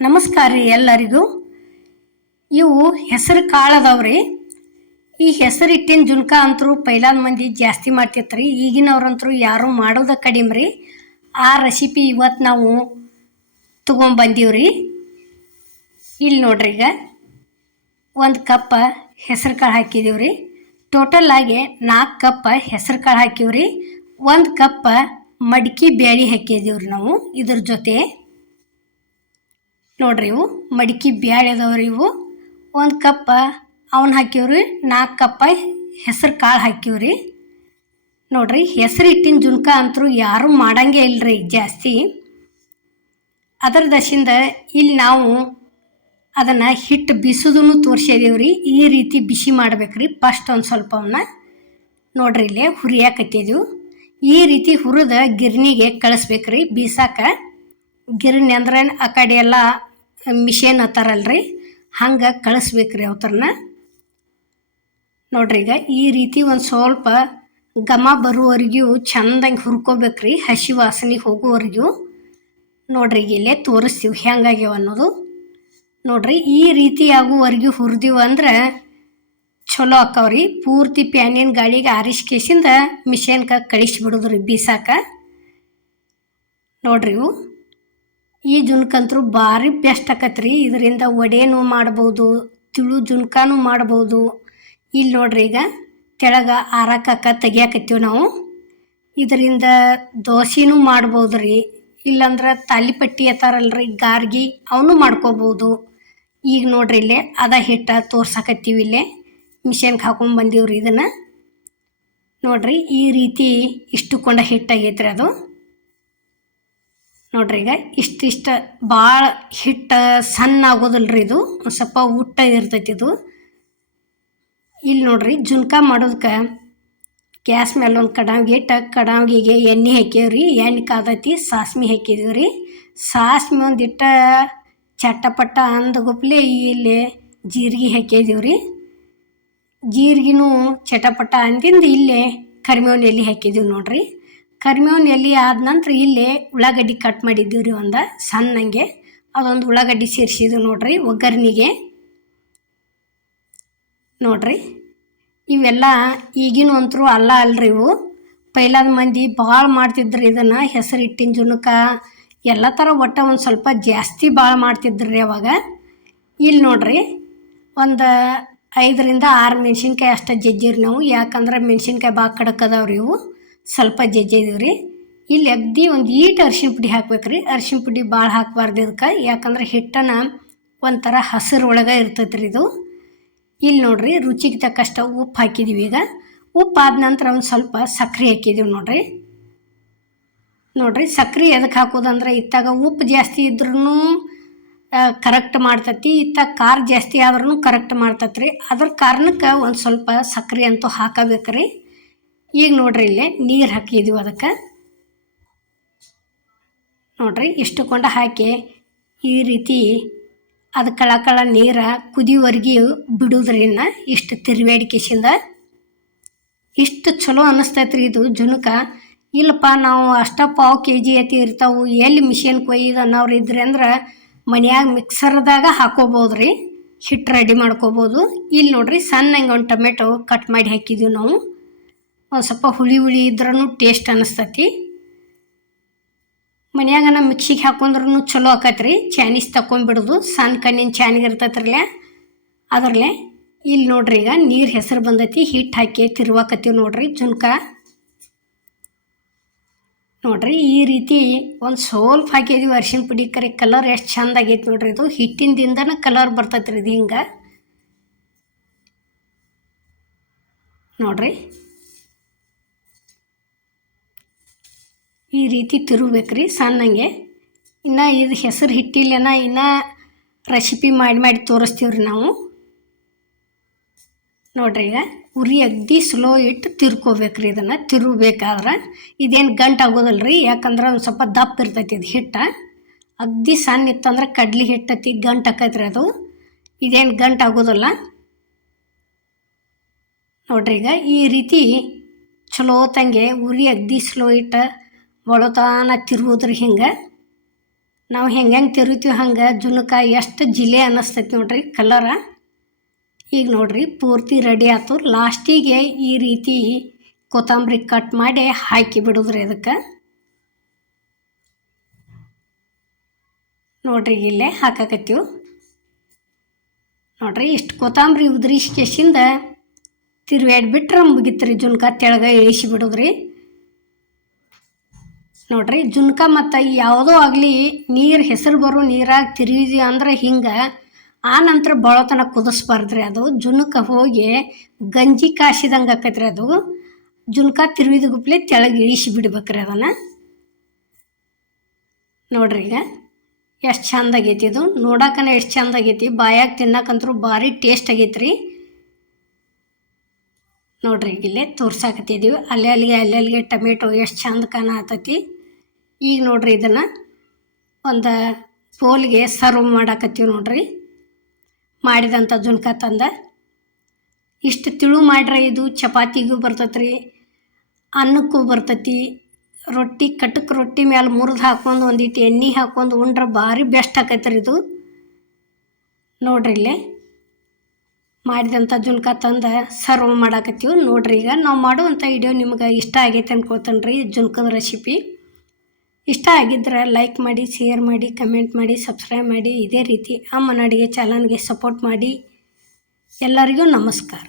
ನಮಸ್ಕಾರ ರೀ ಎಲ್ಲರಿಗೂ. ಇವು ಹೆಸರು ಕಾಳದವ್ರಿ. ಈ ಹೆಸರು ಹಿಟ್ಟಿನ ಜುನ್ಕ ಅಂತರೂ ಪೈಲಾದ ಮಂದಿ ಜಾಸ್ತಿ ಮಾಡ್ತಿರ್ತಾರೆ ಈಗಿನವ್ರಂತರೂ ಯಾರೂ ಮಾಡೋದ ಕಡಿಮೆ ರೀ ಆ ರೆಸಿಪಿ ಇವತ್ತು ನಾವು ತೊಗೊಂಬಂದೀವ್ರಿ ಇಲ್ಲಿ ನೋಡ್ರಿ ಈಗ. ಒಂದು ಕಪ್ಪ ಹೆಸರು ಕಾಳು ಹಾಕಿದೀವಿ ರೀ ಟೋಟಲ್ ಆಗಿ ನಾಲ್ಕು ಕಪ್ಪ ಹೆಸರು ಕಾಳು ಹಾಕಿವ್ರಿ. ಒಂದು ಕಪ್ಪ ಮಡಿಕೆ ಬ್ಯಾಳಿ ಹಾಕಿದೀವಿ ರೀ ನಾವು ಇದ್ರ ಜೊತೆ. ನೋಡ್ರಿ ಇವು. ಮಡಿಕೆ ಬ್ಯಾಳೆ ಅದಾವ್ರಿ ಇವು. ಒಂದು ಕಪ್ಪ ಅವನ್ನ ಹಾಕಿವ್ರಿ ನಾಲ್ಕು ಕಪ್ಪ ಹೆಸರು ಕಾಳು ಹಾಕಿವ್ರಿ ನೋಡ್ರಿ, ಹೆಸರು ಹಿಟ್ಟಿನ ಜುನ್ಕ ಅಂತರೂ ಯಾರೂ ಮಾಡಂಗೆ ಇಲ್ರಿ ಜಾಸ್ತಿ. ಅದರ ದಶಿಂದ ಇಲ್ಲಿ ನಾವು ಅದನ್ನು ಹಿಟ್ಟು ಬಿಸೋದನ್ನು ತೋರಿಸಿದೀವ್ರಿ ಈ ರೀತಿ ಬಿಸಿ ಮಾಡ್ಬೇಕ್ರಿ ಫಸ್ಟ್ ಒಂದು ಸ್ವಲ್ಪ ಅವನ್ನ ನೋಡ್ರಿ ಇಲ್ಲೇ ಹುರಿಯಾಕತ್ತಿದೆವು ಈ ರೀತಿ ಹುರಿದ ಗಿರಣಿಗೆ ಕಳಿಸ್ಬೇಕ್ರಿ, ಬೀಸಾಕ. ಗಿರಣಿ ಅಂದ್ರೆ ಆ ಕಡೆ ಎಲ್ಲ ಮಿಷೇನ್ ಹತ್ತಾರಲ್ರಿ? ಹಂಗೆ ಕಳಿಸ್ಬೇಕ್ರಿ ಅವ್ರನ್ನ ನೋಡ್ರಿ ಈಗ ಈ ರೀತಿ ಒಂದು ಸ್ವಲ್ಪ ಘಮ ಬರುವವರೆಗೂ ಚಂದಂಗೆ ಹುರ್ಕೋಬೇಕ್ರಿ, ಹಸಿ ವಾಸನೆ ಹೋಗುವವರೆಗೂ. ನೋಡ್ರಿ ಈಗ ಇಲ್ಲೇ ತೋರಿಸ್ತೀವಿ ಹೆಂಗಾಗ್ಯಾವ ಅನ್ನೋದು. ನೋಡ್ರಿ ಈ ರೀತಿ ಆಗುವವರೆಗೂ ಹುರಿದೀವಿ ಅಂದ್ರೆ ಚಲೋ ಆಕ್ಕವ್ರಿ. ಪೂರ್ತಿ ಪ್ಯಾನಿನ ಗಾಳಿಗೆ ಆರಿಸ್ಕೇಸಿಂದ ಮಿಷನ್ಗೆ ಕಳಿಸ್ಬಿಡೋದ್ರಿ ಬೀಸಾಕ. ನೋಡ್ರಿ ಇವು. ಈ ಜುನ್ಕಂತರೂ ಭಾರಿ ಬೆಸ್ಟ್ ಆಕತ್ರಿ. ಇದರಿಂದ ವಡೆನೂ ಮಾಡ್ಬೋದು, ತಿಳು ಜುನ್ಕಾನು ಮಾಡ್ಬೋದು. ಇಲ್ಲಿ ನೋಡ್ರಿ ಈಗ ಕೆಳಗೆ ಆರಕ್ಕಕ್ಕ ತೆಗಿಯಾಕತ್ತೀವಿ ನಾವು. ಇದರಿಂದ ದೋಸೆನೂ ಮಾಡ್ಬೋದು ರೀ ಇಲ್ಲಂದ್ರೆ ತಾಲಿಪಟ್ಟಿ ಅತ್ತಾರಲ್ರಿ ಗಾರ್ಗಿ ಅವನು ಮಾಡ್ಕೋಬೋದು. ಈಗ ನೋಡ್ರಿ ಇಲ್ಲೇ ಅದ ಹಿಟ್ಟ ತೋರ್ಸಾಕತ್ತೀವಿ ಇಲ್ಲೇ. ಮಿಷನ್ಗೆ ಹಾಕೊಂಡು ಬಂದೀವ್ರಿ ಇದನ್ನು. ನೋಡ್ರಿ ಈ ರೀತಿ ಇಷ್ಟುಕೊಂಡ ಹಿಟ್ಟಾಗೈತ್ರಿ ಅದು. ನೋಡ್ರಿ ಈಗ ಇಷ್ಟಿಷ್ಟ ಭಾಳ ಹಿಟ್ಟು ಸಣ್ಣ ರೀ ಇದು. ಒಂದು ಸ್ವಲ್ಪ ಊಟ ಇರ್ತೈತಿ ಇದು. ಇಲ್ಲಿ ನೋಡ್ರಿ ಜುನ್ಕ ಮಾಡೋದಕ್ಕೆ ಗ್ಯಾಸ್ ಮೇಲೆ ಒಂದು ಕಡಾವಿಗೆ ಇಟ್ಟು ಕಡಾವಿಗೆ ಎಣ್ಣೆ ಹಾಕೀವ್ರಿ ಎಣ್ಣೆ ಕಾದೈತಿ, ಸಾಸ್ಮಿ ಹಾಕಿದೀವಿ ರೀ ಸಾಸ್ಮಿ ಒಂದು ಇಟ್ಟ ಚಟ್ಟಪಟ್ಟ ಅಂದಗೊಪ್ಲೆ ಇಲ್ಲಿ ಜೀರಿಗೆ ಹಾಕಿದೀವಿ ರೀ ಜೀರಿಗೆನೂ ಚಟಪಟ ಅಂದಿಂದ ಇಲ್ಲೇ ಕರಿಮೇವಿನ ಎಲೆ ಹಾಕಿದೀವಿ ನೋಡ್ರಿ. ಕರಿಬೇವಿನ ಎಲೆ ಆದ ನಂತರ ಇಲ್ಲೇ ಉಳ್ಳಾಗಡ್ಡಿ ಕಟ್ ಮಾಡಿದ್ದೀವಿ ರೀ ಒಂದು ಸಣ್ಣಂಗೆ. ಅದೊಂದು ಉಳ್ಳಾಗಡ್ಡಿ ಸೇರಿಸಿದ್ವಿ ನೋಡ್ರಿ, ಒಗ್ಗರ್ಣಿಗೆ. ನೋಡ್ರಿ, ಇವೆಲ್ಲ ಈಗಿನ ಅಂತರೂ ಅಲ್ಲ ಅಲ್ರಿ ಇವು. ಪೈಲಾದ ಮಂದಿ ಭಾಳ ಮಾಡ್ತಿದ್ರು ಇದನ್ನು ಹೆಸರು ಜುನಕ ಎಲ್ಲ ಥರ ಒಟ್ಟು ಒಂದು ಸ್ವಲ್ಪ ಜಾಸ್ತಿ ಭಾಳ ಮಾಡ್ತಿದ್ರು ರೀ ಅವಾಗ. ಇಲ್ಲಿ ನೋಡ್ರಿ, ಒಂದು ಐದರಿಂದ ಆರು ಮೆಣಸಿನ್ಕಾಯಿ ಅಷ್ಟೇ ಜಜ್ಜಿರಿ ನಾವು. ಯಾಕಂದ್ರೆ ಮೆಣಸಿನ್ಕಾಯಿ ಭಾಳ ಕಡಕದವ್ರಿ ಇವು. ಸ್ವಲ್ಪ ಜಜ್ಜಿದೀವಿ ರೀ ಇಲ್ಲಿ ಅಗ್ದಿ ಒಂದು ಈಟ್ ಅರ್ಶಿನ ಪುಡಿ ಹಾಕ್ಬೇಕು ರೀ ಅರ್ಶಿನ ಪುಡಿ ಭಾಳ ಹಾಕ್ಬಾರ್ದು ಇದಕ್ಕೆ. ಯಾಕಂದ್ರೆ ಹಿಟ್ಟನ ಒಂಥರ ಹಸಿರು ಒಳಗೆ ಇರ್ತೈತೆ ರೀ ಇದು. ಇಲ್ಲಿ ನೋಡ್ರಿ ರುಚಿಗೆ ತಕ್ಕಷ್ಟು ಉಪ್ಪು ಹಾಕಿದ್ದೀವಿ ಈಗ. ಉಪ್ಪು ಆದ ನಂತರ ಒಂದು ಸ್ವಲ್ಪ ಸಕ್ಕರೆ ಹಾಕಿದ್ದೀವಿ ನೋಡ್ರಿ. ನೋಡ್ರಿ ಸಕ್ಕರೆ ಎದಕ್ಕೆ ಹಾಕೋದಂದ್ರೆ ಇತ್ತಾಗ ಉಪ್ಪು ಜಾಸ್ತಿ ಇದ್ರೂ ಕರೆಕ್ಟ್ ಮಾಡ್ತತಿ. ಇತ್ತ ಖಾರ ಜಾಸ್ತಿ ಆದ್ರೂ ಕರೆಕ್ಟ್ ಮಾಡ್ತತ್ರಿ. ಅದ್ರ ಕಾರಣಕ್ಕೆ ಒಂದು ಸ್ವಲ್ಪ ಸಕ್ಕರೆ ಅಂತೂ ಹಾಕಬೇಕು ರೀ ಈಗ ನೋಡ್ರಿ ಇಲ್ಲೇ, ನೀರು ಹಾಕಿದ್ದೀವಿ ಅದಕ್ಕೆ. ನೋಡ್ರಿ, ಇಷ್ಟು ಕೊಂಡ ಹಾಕಿ ಈ ರೀತಿ ಅದು ಕಳ ಕಳ ನೀರು ಕುದಿಯೋವರೆಗೆ ಬಿಡೋದ್ರಿಂದ ಇಷ್ಟು ತಿರುವೇಡಿಕೆಸಿಂದ ಇಷ್ಟು ಚಲೋ ಅನ್ನಿಸ್ತೈತ್ರಿ ಇದು ಜುನಕ. ಇಲ್ಲಪ್ಪ ನಾವು ಅಷ್ಟ ಪಾವು ಕೆ ಜಿ ಅತಿ ಇರ್ತಾವೆ, ಎಲ್ಲಿ ಮಿಷಿನ್ ಕೊಯ್ದು ಅನ್ನೋರು ಇದ್ರಿ ಅಂದ್ರೆ ಮನೆಯಾಗ ಮಿಕ್ಸರ್ದಾಗ ಹಾಕೋಬೋದು ರೀ ಹಿಟ್ಟು ರೆಡಿ ಮಾಡ್ಕೋಬೋದು. ಇಲ್ಲಿ ನೋಡ್ರಿ ಸಣ್ಣಂಗೆ ಒಂದು ಟೊಮೆಟೊ ಕಟ್ ಮಾಡಿ ಹಾಕಿದ್ದೀವಿ ನಾವು. ಸ್ವಲ್ಪ ಹುಳಿ ಹುಳಿ ಇದ್ರೂ ಟೇಸ್ಟ್ ಅನ್ನಿಸ್ತತಿ ಮನ್ಯಾಗನ ಮಿಕ್ಸಿಗೆ ಹಾಕೊಂಡ್ರೂ ಚಲೋ ಆಕತ್ರಿ. ಚಾನೀಸ್ ತಗೊಂಡ್ಬಿಡೋದು ಸಣ್ಣ ಕಣ್ಣಿನ ಚಾನಿಗೆ ಅದರಲ್ಲೇ ಇಲ್ಲಿ ನೋಡ್ರಿ ಈಗ ನೀರು ಹೆಸರು ಬಂದೈತಿ. ಹಿಟ್ಟು ಹಾಕಿ ತಿರುವಾಕತ್ತೀವಿ ನೋಡ್ರಿ ಜುನ್ಕ. ನೋಡ್ರಿ ಈ ರೀತಿ ಒಂದು ಸ್ವಲ್ಪ ಹಾಕಿದೀವಿ ಅರ್ಶಿನ ಪುಡಿ ಕರೆ. ಕಲರ್ ಎಷ್ಟು ಚಂದ ಆಗೈತೆ ನೋಡ್ರಿ ಇದು. ಹಿಟ್ಟಿನಿಂದನ ಕಲರ್ ಬರ್ತೈತ್ರಿ ಇದು ಹಿಂಗೆ. ನೋಡ್ರಿ. ಈ ರೀತಿ ತಿರುಬೇಕ್ರಿ ಸಣ್ಣಂಗೆ. ಇನ್ನು ಇದು ಹೆಸರು ಹಿಟ್ಟಿಲ್ಲನ, ಇನ್ನು ರೆಸಿಪಿ ಮಾಡಿ ಮಾಡಿ ತೋರಿಸ್ತೀವ್ರಿ ನಾವು. ನೋಡ್ರಿ ಈಗ, ಉರಿ ಅಗ್ದಿ ಸ್ಲೋ ಇಟ್ಟು ತಿರ್ಕೋಬೇಕ್ರಿ ಇದನ್ನು ತಿರುಬೇಕಾದ್ರೆ ಇದೇನು ಗಂಟು ಆಗೋದಲ್ಲ ರೀ ಯಾಕಂದ್ರೆ ಒಂದು ಸ್ವಲ್ಪ ದಪ್ಪ ಇರ್ತೈತಿ ಇದು ಹಿಟ್ಟು. ಅಗ್ದಿ ಸಣ್ಣ ಇತ್ತಂದ್ರೆ ಕಡ್ಲಿ ಹಿಟ್ಟತಿ, ಗಂಟು ಹಾಕೈತ್ರಿ ಅದು. ಇದೇನು ಗಂಟು ಆಗೋದಲ್ಲ. ನೋಡ್ರಿ ಈಗ, ಈ ರೀತಿ ಚಲೋ ತಂಗೆ ಉರಿ ಅಗ್ದಿ ಸ್ಲೋ ಇಟ್ಟು ಬಳತಾನ ತಿರುವುದ್ರ ಹಿಂಗೆ. ನಾವು ಹೆಂಗೆ ಹೆಂಗೆ ತಿರುತೀವಿ ಹಂಗೆ ಜುನಕ ಎಷ್ಟು ಜಿಲೆ ಅನ್ನಿಸ್ತೈತಿ ನೋಡ್ರಿ ಕಲರ ಈಗ ನೋಡ್ರಿ ಪೂರ್ತಿ ರೆಡಿ ಆಯ್ತು ಲಾಸ್ಟಿಗೆ ಈ ರೀತಿ ಕೊತ್ತಂಬರಿ ಕಟ್ ಮಾಡಿ ಹಾಕಿ ಬಿಡೋದ್ರಿ ಅದಕ್ಕೆ ನೋಡ್ರಿ ಇಲ್ಲೇ ಹಾಕಾಕತ್ತೀವಿ. ನೋಡ್ರಿ ಇಷ್ಟು ಕೊತ್ತಂಬರಿ ಉದುರಿಸ್ಕೇಸಿಂದ ತಿರ್ವ್ಯಾಡ್ಬಿಟ್ರೆ ಮುಗಿತ್ರಿ ಜುನ್ಕ ತೆಳಗ ಇಳಿಸಿ ಬಿಡೋದ್ರಿ. ನೋಡ್ರಿ, ಜುನ್ಕ ಮತ್ತು ಯಾವುದೋ ಆಗಲಿ ನೀರು ಹೆಸರು ಬರೋ ನೀರಾಗ ತಿರುಗಿದ್ವಿ ಅಂದ್ರೆ ಹಿಂಗೆ ಆ ನಂತರ ಬಳತನ ಕುದಿಸ್ಬಾರ್ದ್ರಿ ಅದು. ಜುನ್ಕ ಹೋಗಿ ಗಂಜಿ ಕಾಸಿದಂಗೆ ಆಕೈತ್ರಿ ಅದು. ಜುನ್ಕ ತಿರುವಿದ ಗುಪ್ಲೆ ತೆಳಗೆ ಇಳಿಸಿ ಬಿಡ್ಬೇಕ್ರಿ ಅದನ್ನು. ನೋಡ್ರಿ ಈಗ ಎಷ್ಟು ಚಂದ ಆಗೈತಿ ಇದು. ನೋಡಕ್ಕನ ಎಷ್ಟು ಚಂದ ಆಗೈತಿ. ಬಾಯಾಗ ತಿನ್ನಕ್ಕಂತೂ ಭಾರಿ ಟೇಸ್ಟ್ ಆಗೈತ್ರಿ. ನೋಡ್ರಿ ಈಗ ಇಲ್ಲೇ ತೋರ್ಸಾಕತ್ತಿದ್ದೀವಿ ಅಲ್ಲೇ ಅಲ್ಲಿಗೆ ಅಲ್ಲೇ ಅಲ್ಲಿಗೆ ಟೊಮೆಟೊ ಎಷ್ಟು ಚಂದ ಕಾಣತೈತಿ ಈಗ ನೋಡ್ರಿ ಇದನ್ನು ಒಂದು ಪೋಲ್ಗೆ ಸರ್ವ್ ಮಾಡಾಕತ್ತೀವಿ ನೋಡ್ರಿ. ಮಾಡಿದಂಥ ಜುನ್ಕ ತಂದ. ಇಷ್ಟು ತಿಳು ಮಾಡ್ರೆ ಇದು, ಚಪಾತಿಗೂ ಬರ್ತೈತ್ರಿ, ಅನ್ನಕ್ಕೂ ಬರ್ತೈತಿ. ರೊಟ್ಟಿ ಕಟ್ಟಕ್ಕೆ ರೊಟ್ಟಿ ಮೇಲೆ ಮುರಿದು ಹಾಕೊಂಡು ಒಂದಿಟ್ಟು ಎಣ್ಣೆ ಹಾಕೊಂಡು ಉಂಡ್ರೆ ಭಾರಿ ಬೆಸ್ಟ್ ಆಕೈತ್ರಿ ಇದು. ನೋಡ್ರಿ ಇಲ್ಲಿ. ಮಾಡಿದಂಥ ಜುನ್ಕ ತಂದು ಸರ್ವ್ ಮಾಡಾಕತ್ತೀವಿ. ನೋಡ್ರಿ ಈಗ ನಾವು ಮಾಡುವಂಥ ವಿಡಿಯೋ ನಿಮ್ಗೆ ಇಷ್ಟ ಆಗೈತೆ ಅನ್ಕೊಳ್ತೇನೆ ರೀ ಜುನ್ಕದ ರೆಸಿಪಿ ಇಷ್ಟ ಆಗಿದ್ರೆ ಲೈಕ್ ಮಾಡಿ ಶೇರ್ ಮಾಡಿ ಕಮೆಂಟ್ ಮಾಡಿ ಸಬ್ಸ್ಕ್ರೈಬ್ ಮಾಡಿ. ಇದೇ ರೀತಿ ಅಮ್ಮನ ಅಡುಗೆ ಚಾನಲ್ಗೆ ಸಪೋರ್ಟ್ ಮಾಡಿ. ಎಲ್ಲರಿಗೂ ನಮಸ್ಕಾರ.